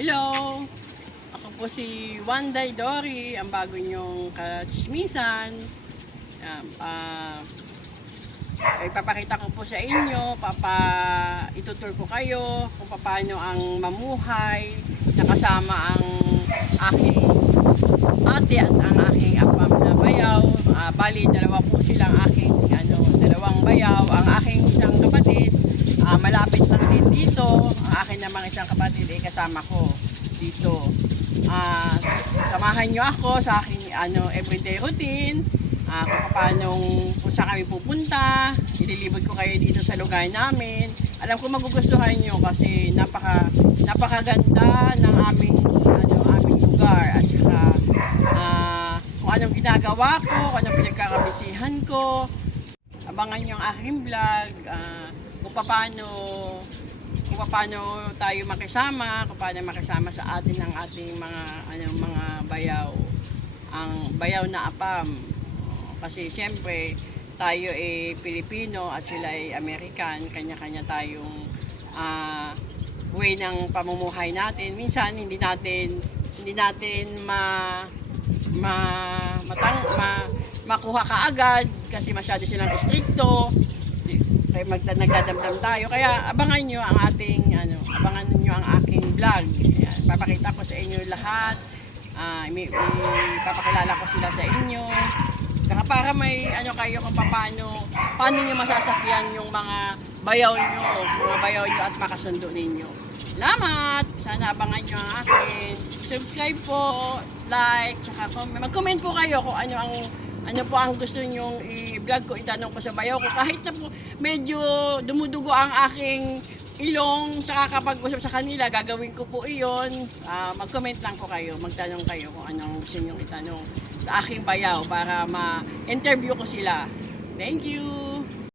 Hello! Ako po si Wanday Dory, ang bago niyong kachismisan. Um, uh, ipapakita ko po sa inyo, papa, itutur ko kayo kung paano ang mamuhay, nakasama ang aking ate at ang aking apam na bayaw. Ah, bali, dalawa po silang aking ano, dalawang bayaw. Ang aking isang kapatid, ah, malapit lang din dito. Ang akin namang isang kapatid ay kasama ko dito. Ah, samahan nyo ako sa aking ano, everyday routine. Ah, kung paano kung saan kami pupunta. Ililibot ko kayo dito sa lugar namin. Alam ko magugustuhan nyo kasi napaka napakaganda ng aming ano aming lugar at saka ah, kung anong ginagawa ko, kung anong pinagkakabisihan ko. Abangan nyo ang aking vlog, ah, kung paano paano tayo makisama, kung paano makisama sa atin ang ating mga ano mga bayaw, ang bayaw na apam. Kasi siyempre tayo ay Pilipino at sila ay American, kanya-kanya tayong ah, way ng pamumuhay natin. Minsan hindi natin hindi natin ma ma matang ma, makuha kaagad kasi masyado silang stricto. Kaya mag, tayo. Kaya abangan nyo ang ating ano, abangan nyo ang aking vlog. Ayan, papakita ko sa inyo lahat. Ah, imi- ipapakilala ko sila sa inyo. Saka para may ano kayo kung paano, paano nyo masasakyan yung mga bayaw nyo, mga bayaw nyo at makasundo ninyo. Salamat! Sana abangan nyo ang akin. Subscribe po, like, tsaka comment. Mag-comment po kayo kung ano ang ano po ang gusto nyong i-vlog ko, itanong ko sa bayaw ko. Kahit na po medyo dumudugo ang aking ilong sa kakapag-usap sa kanila, gagawin ko po iyon. Ah, mag-comment lang po kayo, magtanong kayo kung anong gusto nyong itanong sa aking bayaw para ma-interview ko sila. Thank you!